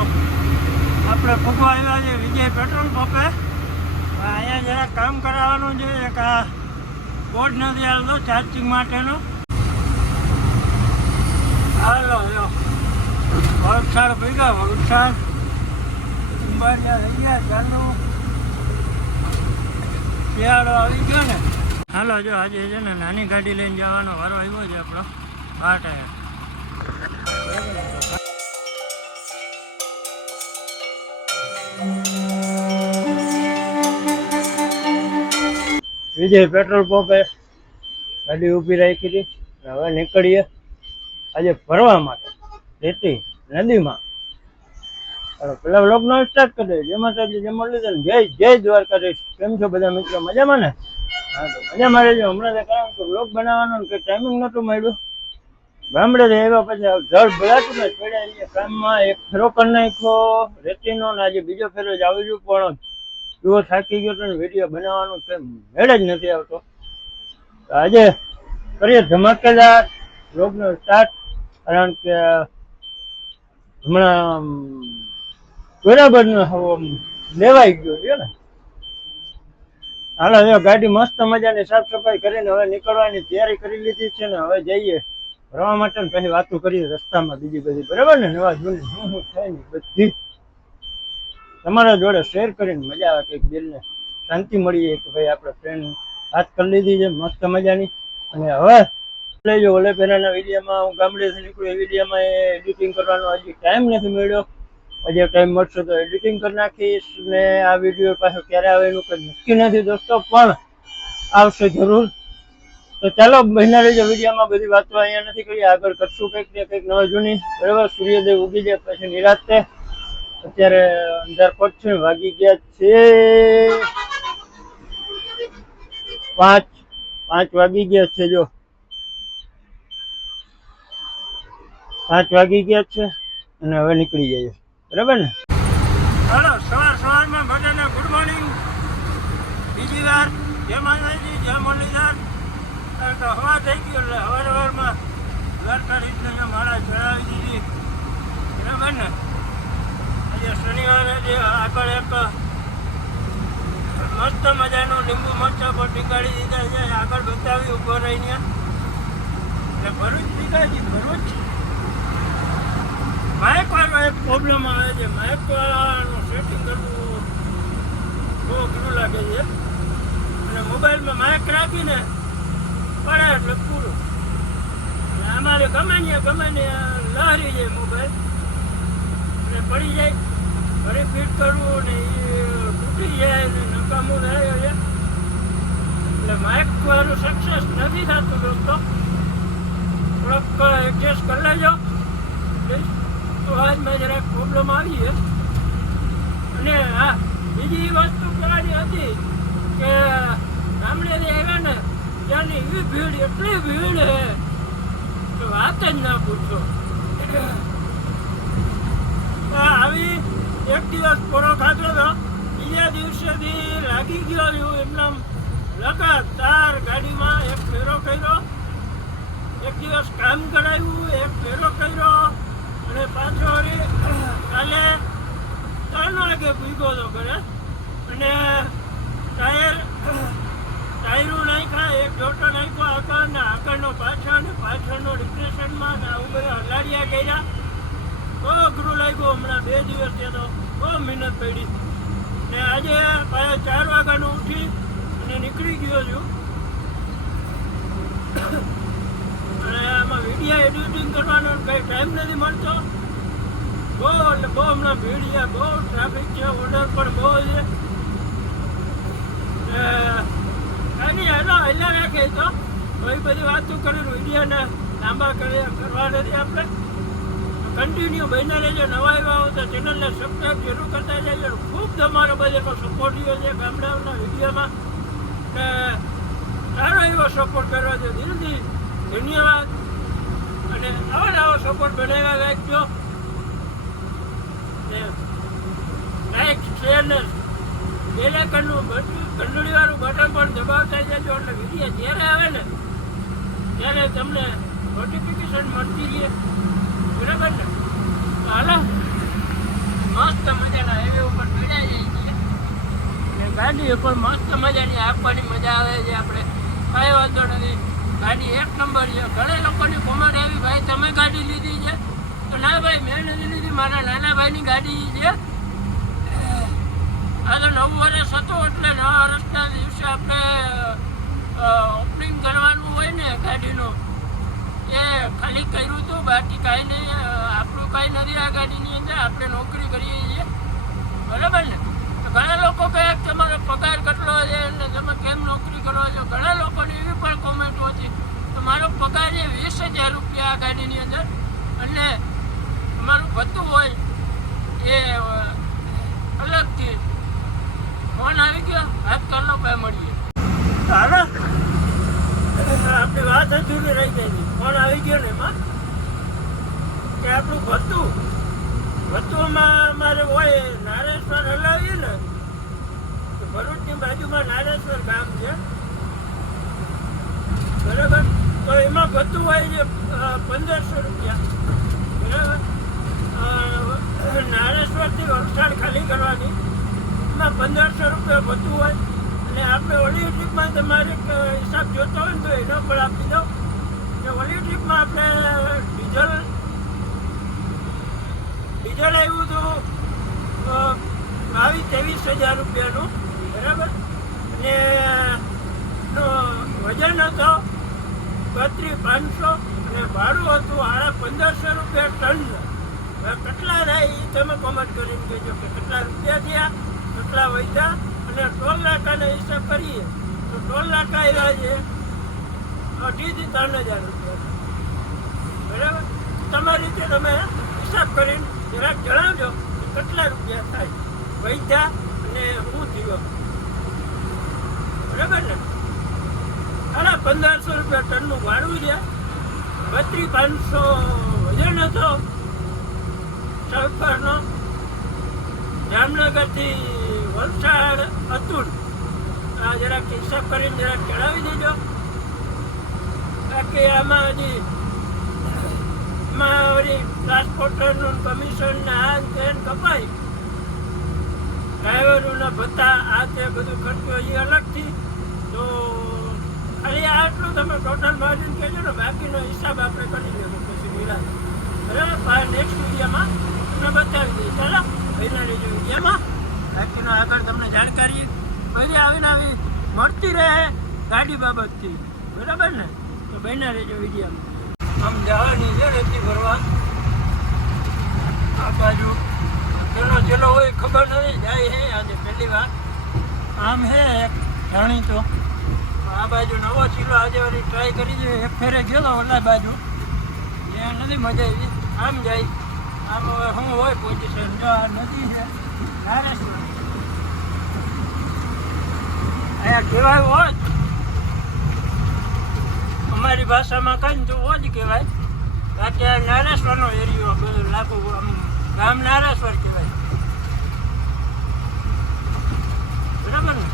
આપણે ફૂગવા આવ્યા છે વિજય પેટ્રોલ પંપે. અહીંયા જરા કામ કરાવવાનું છે, એક આ બોર્ડ નથી આવતો ચાર્જિંગ માટેનો. હાલો જો વલસાડ ભેગા વલસાડ. અંબાડિયા થઈ ગયા, ચાલુ. શિયાળો આવી ગયો ને. હાલો, જો આજે છે ને નાની ગાડી લઈને જવાનો વારો આવ્યો છે આપણો. આ ટાઈમ વિજય પેટ્રોલ પંપે ગાડી ઊભી રાખી હતી. હવે નીકળીએ. આજે ફરવા માટે. રેતી નદીમાં. પેલા બ્લોગનો સ્ટાર્ટ કરી દઈએ જેમાં તો જય મુરલીધર જય જય દ્વારકાધીશ. કેમ છો બધા મિત્રો? મજામાં ને? હા, તો મજામાં રહેજો. હમણાં કારણ કે બ્લોગ બનાવવાનો કંઈ ટાઈમિંગ નહોતું મળ્યું. ગામડે રહેવા પછી જળ ભરાતું ને છોડ્યા કામમાં એક ફેરો કરી નાખ્યો. રેતીનો ને આજે બીજો ફેરો જ આવી ગયું પણ એવો થાકી ગયો હતો ને વીડિયો બનાવવાનો કંઈ મેળ જ નથી આવતો. આજે કરીએ ધમાકેદાર રોગનો સ્ટાર્ટ કારણ કે હમણાં બરાબરનો લેવાઈ ગયો છે ને. હાલો ગાડી મસ્ત મજાની સાફ સફાઈ કરીને હવે નીકળવાની તૈયારી કરી લીધી છે ને હવે જઈએ. ફરવા માટે પછી વાતો કરીએ રસ્તામાં બીજી બધી. બરાબર ને? નવા જૂની શું શું થાય ને બધી. તમારા જોડે શેર કરીને મજા આવે કંઈક દિલને શાંતિ મળીએ કે ભાઈ આપણે ફ્રેન્ડ વાત કરી લીધી છે, મસ્ત મજાની. અને હવે લેજો ઓલે પહેલાંના વિડીયોમાં હું ગામડેથી નીકળ્યો, એ વિડીયોમાં એડિટિંગ કરવાનો હજી ટાઈમ નથી મળ્યો. હજી ટાઈમ મળશે તો એડિટિંગ કરી નાખીશ ને આ વીડિયો પાછો ક્યારે આવે એનું કંઈ નક્કી નથી દોસ્તો, પણ આવશે જરૂર. તો ચાલો મહિના રહેજો વિડીયોમાં, બધી વાતો અહીંયા નથી કરી. આગળ કરશું કંઈક ને કંઈક નવા જૂની. બરાબર? સૂર્યોદય ઉગી જાય, પછી નિરાતે. અત્યારે અંધાર પડશે વાગી ગયા છે. પાંચ પાંચ વાગી ગયા છે જો. પાંચ વાગી ગયા છે અને હવે નીકળી જઈએ. બરાબર ને? હાલો, સવાર સવારમાં બધાને ગુડ મોર્નિંગ બીજી વાર. જય માતાજી, જય મુરલીધર. કે હવા થઈ ગયો એટલે હવાર હવારમાં દ્વારકા રીતને મારા ચડાવી દીધી. બરાબર ને? આજે શનિવારે જે આગળ એક મસ્ત મજાનું લીંબુ મરચા પર નીકાળી દીધા છે. આગળ બતાવી ઊભો રહીને. એટલે ભરૂચ દીધા છે ભરૂચ? માઇક વાળો એક પ્રોબ્લેમ આવે છે. માઇક વાળાનું સેટિંગ કરવું બહુ અઘરું લાગે છે. અને મોબાઈલમાં માઇક રાખીને પડે એટલે પૂરું. અમારે ગમે ને ગમે ને લહેરી જાય મોબાઈલ અને પડી જાય. ફરી ફિટ કરવું ને એ તૂટી જાય ને નકામું થાય એટલે માઇક વાળું સક્સેસ નથી થતું દોસ્તો. થોડોક એડજસ્ટ કરી લેજો. તો આજ મેં જરાક પ્રોબ્લેમ આવી છે. અને હા, બીજી વસ્તુ કરવાની હતી કે ગામડેથી આવ્યા ને ત્યાંની એવી ભીડ એટલી ભીડ છે કે વાત જ ના પૂછો. આવી એક દિવસ પોરો ખાતો હતો. બીજા દિવસેથી લાગી ગયો એવું એમના લગાતાર ગાડીમાં એક ફેરો કર્યો. એક દિવસ કામ કરાવ્યું એક ફેરો કર્યો અને પાછો કાલે ત્રણ વાગે ભૂગો હતો ઘરે. અને ટાયર, ટાયરું નાખ્યા, એક જોટો નાખ્યો આગળ ને આગળનો પાછળ ને પાછળનો ડિપ્રેશનમાં બધા હલાડિયા કર્યા. બહુ અઘરું લાગ્યું હમણાં બે દિવસ ત્યાં તો બહુ મહેનત પડી. ને આજે પાછા ચાર વાગ્યાનું ઉઠી અને નીકળી ગયો છું. અને આમાં વીડિયો એડિટિંગ કરવાનો કંઈ ટાઈમ નથી મળતો. બહુ એટલે બહુ હમણાં ભીડ છે બહુ ટ્રાફિક છે ઓર્ડર પણ બહુ છે. એ, નહીં હેલો હેલા રાખે તો બધી વાતો કરીને વિડીયોને લાંબા કરી કરવા નથી આપણે. કન્ટિન્યુ બન્યા રહેજો, નવા આવ્યા હો તો ચેનલને સબસ્ક્રાઈબ જરૂર કરતા જજો. ખૂબ તમારો બધેનો સપોર્ટ રહ્યો છે ગામડાઓના વિડીયોમાં. સારો એવો સપોર્ટ કરવા છે દિલથી ધન્યવાદ. અને આવા નવો સપોર્ટ બનાવ્યા રાખજો લાઈક શેર ને બેલેકનનું ઘંટડીવાળું ઘંટડી વાળું બટન પણ દબાવતા જજો. એટલે વીડિયો જ્યારે આવે ને, ત્યારે તમને નોટિફિકેશન મળતી રહે. મજાના હાઈવે ઉપર ભીડા જઈએ ગાડી પણ મસ્ત મજાની આપવાની મજા આવે છે આપણે. કઈ વાંધો નથી. ગાડી એક નંબર છે. ઘણા લોકોની કોમેન્ટ આવી, ભાઈ, તમે ગાડી લીધી છે? તો, ના ભાઈ, મેં નથી લીધી. મારા નાના ભાઈની ગાડી છે. આ તો નવું વર્ષ હતું એટલે નવા વર્ષના દિવસે આપણે ઓપનિંગ કરવાનું હોય ને ગાડીનું. એ ખાલી કર્યું હતું બાકી કાંઈ નહીં આપણું કાંઈ નથી આ ગાડીની અંદર, આપણે નોકરી કરીએ છીએ. બરાબર ને? ઘણા લોકો કહે તમારો પગાર કેટલો છે અને તમે કેમ નોકરી કરો છો? ઘણા લોકોની એવી પણ કોમેન્ટો હતી તો મારો પગાર છે વીસ હજાર રૂપિયા આ ગાડીની અંદર. અને તમારું ભથ્થું હોય એ અલગથી. ફોન આવી ગયો હાથ કરલો ભાઈ મળીએ હાલો વાત રહી છે ફોન આવી ગયો ને એમાં કે આપણું ભથ્થું, ભથ્થુમાં મારે હોય નારેશ્વર હલાવીએ ને, તો ભરૂચની બાજુમાં નારેશ્વર ગામ છે. બરાબર? તો એમાં ભથ્થું હોય છે પંદરસો રૂપિયા. બરાબર? નારેશ્વરથી વલસાડ ખાલી કરવાની. એમાં પંદરસો રૂપિયા ભથ્થું હોય. અને આપણે ઓલી ટ્રીપમાં તમારે હિસાબ જોતો હોય ને તો એનો પણ આપી દો કે ઓલી આપણે ડીઝલ ડીઝલ આવ્યું હતું બાવીસ ત્રેવીસ હજાર રૂપિયાનું, બરાબર? અને વજન હતો બત્રીસ પાંચસો અને ભાડું હતું આડા પંદરસો રૂપિયા ટન. કેટલા થાય એ તમે કોમેન્ટ કરીને કહેજો કે કેટલા રૂપિયા થયા, કેટલા વધ્યા? અને ટોલ નાકાનો હિસાબ કરીએ, તો ટોલ નાકા એ છે? અઢીથી ત્રણ હજાર રૂપિયા. બરાબર? તમારી રીતે તમે હિસાબ કરીને જરાક જણાવજો કેટલા રૂપિયા થાય. વૈદ્યા અને હું જીવો. બરાબર ને? સાડા પંદરસો રૂપિયા ટનનું ભાડું છે. બત્રીસ પાંચસો વજન હતો. સલ્ફરનો જામનગરથી વલસાડ અતુલ. આ જરાક હિસાબ કરીને જરાક જણાવી દેજો. બાકી આમાં હજી એમાં વળી ટ્રાન્સપોર્ટરનું કમિશન ને આ ને તે કપાય. ડ્રાઈવરોના ભત્તા આ તે બધું ખર્ચો એ અલગથી. તો ખાલી આટલું તમે ટોટલ માર્જિન કહેજો ને, બાકીનો હિસાબ આપણે કરી લેવો પછી વિરાજ બરાબર? નેક્સ્ટ વિડીયોમાં તમને બતાવી દઈએ ચાલો? ફાઇનલ વિડીયોમાં બાકીનો આગળ તમને જાણકારી પછી આવીને આવી મળતી રહે ગાડી બાબતથી. બરાબર ને? તો બહેના રહેજો વિડીયોમાં આમ જવાની છે રેતી ભરવા આ બાજુ તેનો ચેલો હોય ખબર નથી, જાય હે આજે પહેલી વાર. આમ હે જાણીતો આ બાજુ નવો ચીલો આજે વળી ટ્રાય કરી દે એક ફેરે ગયેલો ઓલા બાજુ. ત્યાં નથી મજા આવી. આમ જાય. આમ હવે શું હોય પોઝિશન જો આ નદી છે. અહીંયા કહેવાય હોત અમારી ભાષામાં કહીને તો જ કહેવાય. બાકી આ નારેશ્વરનો એરિયો બધો લાગુ આમ ગામ નારેશ્વર કહેવાય. બરાબર ને?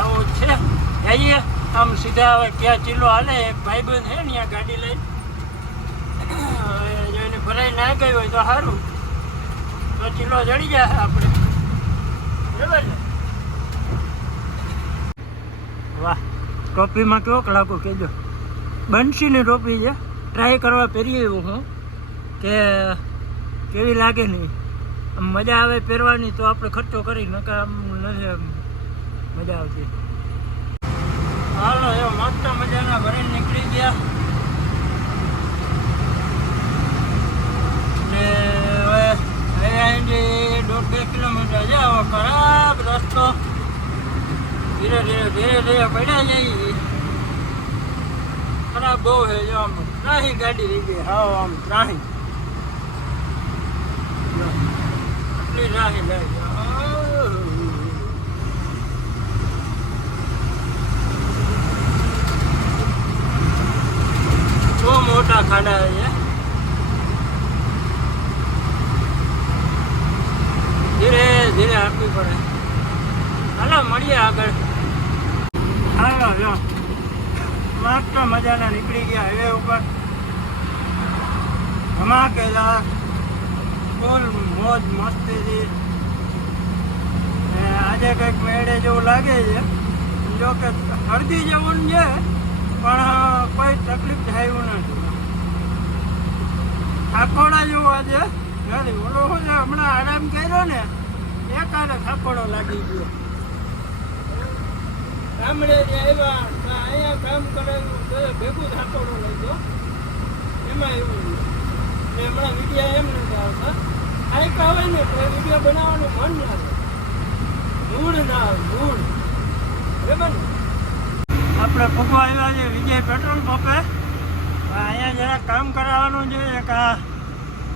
આવું છે. જઈએ. આમ સીધા હવે ક્યાં ચીલો હાલે. એક ભાઈબંધ છે ને, ત્યાં ગાડી લઈ. જોઈને ભરાઈ ના ગઈ હોય તો સારું ચીલો જડી જાય આપણે. વાહ, ટોપીમાં કેવો કલાકો કહેજો બંસીની ટોપી છે. ટ્રાય કરવા પહેરી એવું હું, કે કેવી લાગે નહીં. મજા આવે પહેરવાની તો આપણે ખર્ચો કરી, નકર આમ નથી મજા આવતી. હાલો એવો મસ્ત મજાના ભરીને નીકળી ગયા ને હવે અહીંયાથી દોઢ બે કિલોમીટર છે. હવે ખરાબ રસ્તો. ધીરે ધીરે ધીરે ધીરે પડ્યા જઈએ ખરાબ બહુ છે જો આમ. ત્રાહી ગાડી થઈ ગઈ. હા આમ ત્રાહી. આટલી ત્રાહી મોટા ખાડા છે. ધીરે ધીરે આપવી પડે. હાલો, મળીએ આગળ. હાલો જો મસ્ત મજાના નીકળી ગયા હાઈવે ઉપર. ધમાકેદાર ફૂલ મોજ મસ્તીથી. આજે કંઈક મેળે જેવું લાગે છે. જો કે હળદી જેવું છે, પણ કોઈ તકલીફ થાય એવું નથી. થાકોડા જેવું આજે નથી ઓલો શું ને હમણાં આરામ કર્યો ને એ કારણે થાકોડો લાગી ગયો. ગામડે આવ્યા અહીંયા કામ કરેલું ભેગું થાપડો લઈ એમાં એવું. ને હમણાં વિડીયા એમ નથી આવતા. આઈક આવે ને, તો વીડિયો બનાવવાનું મન ના આવે ના આવે મૂડ બરાબર આપણે ફૂગવા આવ્યા છે વિજય પેટ્રોલ પંપે અહીંયા જરા કામ કરાવવાનું છે, એક આ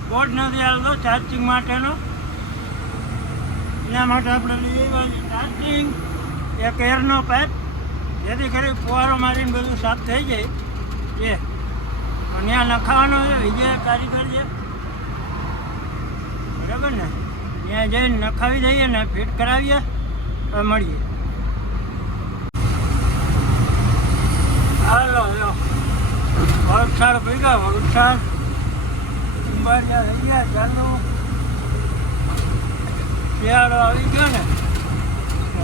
બોર્ડ નથી આવતો ચાર્જિંગ માટેનો. એના માટે આપણે લઈ આવ્યા ચાર્જિંગ એક એરનો પાઇપ જેથી કરી ફુવારો મારીને બધું સાફ થઈ જાય. છે અને ત્યાં નખાવાનો છે, વિજય કારીગર છે. બરાબર ને? ત્યાં જઈને નખાવી દઈએ ને ફિટ કરાવીએ, તો મળીએ. હાલો વલસાડ ભેગા વરસાદ. ઉંબાડિયા થઈ ગયા, ચાલુ. શિયાળો આવી ગયો ને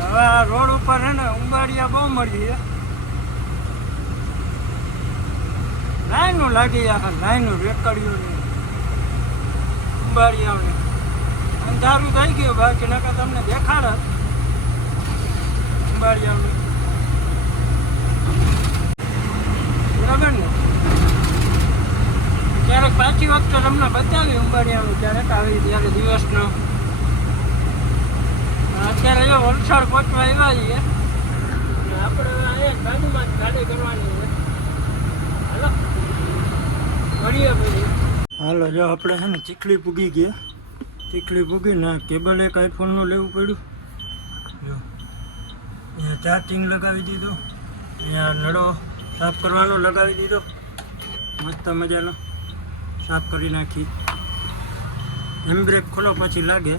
હવે આ રોડ ઉપર છે ને ઉંબાડિયા બહુ મળી છે. લાઈનો લાગી આખા લાઈનો રેકડીઓની ઉંબાડિયાઓને. અંધારું થઈ ગયું બાકી નકર તમને દેખાડત. ઉંબાડિયાઓની બરાબર ને ક્યારેક પાછી વખતે તમને બતાવી ઉંબાડિયાનું ક્યારેક આવી ત્યારે દિવસનો. અત્યારે જો વલસાડ પહોંચવા આવ્યા છીએ. આપણે અહીંયા ગાડીમાં જ ગાડી કરવાની હાલો. મળીએ પછી. હાલો, જો આપણે છે ને ચીખલી પૂગી ગયા. ચીખલી પૂગીને કેબલ એક આઈફોનનું લેવું પડ્યું. જો, અહીંયા ચાર્જિંગ લગાવી દીધું. અહીંયા નળો સાફ કરવાનો લગાવી દીધો. મસ્ત મજાનો. સાફ કરી નાખી. એમબ્રેક ખોલો પછી લાગે.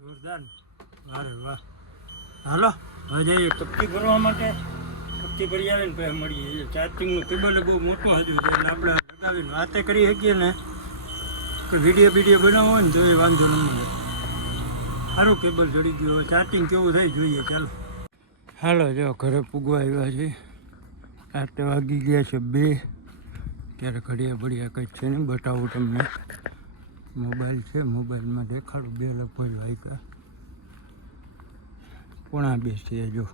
જોરદાર. વારે વાહ. હાલો, હવે જઈએ કપટી ભરવા માટે. કપટી ભરી આવે ને પછી મળીએ. ચાર્જિંગનું કેબલ બહુ મોટું હજુ એટલે આપણે લગાવીને વાતે કરી શકીએ ને. કે વીડિયો વીડિયો બનાવો ને તો એ વાંધો નહીં સારું કેબલ ચડી ગયું હવે ચાર્જિંગ કેવું થાય જોઈએ ચાલો. હાલો, જો ઘરે પૂગવા આવ્યા છે. રાતે વાગી ગયા છે બે. ત્યારે ઘડિયા બળિયા કંઈક છે ને બતાવું તમને. મોબાઈલ છે, મોબાઈલમાં દેખાડું. બે લગભગ વાગ્યા. પોણા બે છે જો.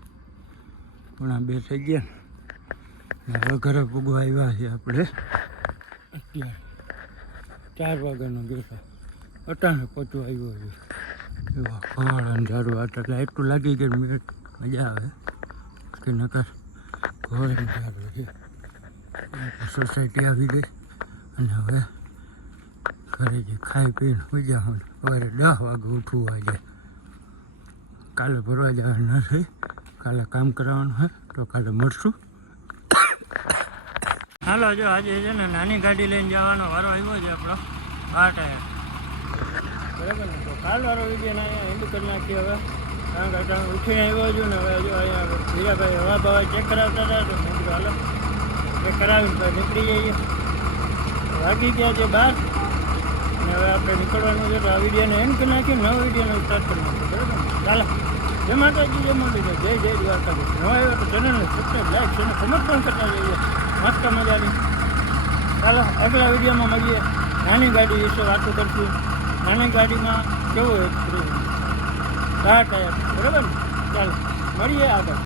પોણા બે થઈ ગયા. ને હવે ઘરે પૂગવા આવ્યા છે આપણે. અત્યારે ચાર વાગ્યાનો બેઠા અટાણે પહોંચવા આવ્યો છે. એવા ઘર અંધારું આ એટલે એટલું લાગી ગયું મેં મજા આવે. કે નકર સોસાયટી આવી ગઈ. અને હવે ઘરે જે ખાઈ પીને મજા હોય સવારે દસ વાગે ઉઠવું આજે કાલે ભરવા જવાનું નથી કાલે કામ કરાવવાનું હોય તો કાલે મળશું. હાલો, જો આજે છે ને નાની ગાડી લઈને જવાનો વારો આવ્યો છે આપણો. આ ટાઈમ બરાબર ને? તો કાલવાળો વીડિયો એન્ડ કરી નાખીએ હવે. કારણ કે અટાણે ઉઠીને આવ્યો છું ને હવે જો અહીંયા હીરાભાઈ હવા ભાવા ચેક કરાવતા હતા તો મેં કીધું ચેક કરાવીને તો નીકળી જઈએ. વાગી ગયા છે બહાર અને હવે આપણે નીકળવાનું છે તો આ વિડીયોને એન્ડ નાખીએ નવો વિડીયોને સ્ટાર્ટ કરી નાખીએ. બરાબર ચાલો, જય માતાજી, જય જય જય દ્વારકાધીશ. નવા આવ્યો તો ચેનલને સબસ્ક્રાઈબ લાઈક છે અને કમેન્ટ પણ કરતા જઈએ. મસ્ત મજાની. ચાલો, આગલા વિડીયોમાં મળીએ. નાની ગાડી વિશે વાતો કરશું. નાની ગાડીમાં કેવું એક કાર ટાયર બરાબર ને? ચાલો મળીએ આગળ.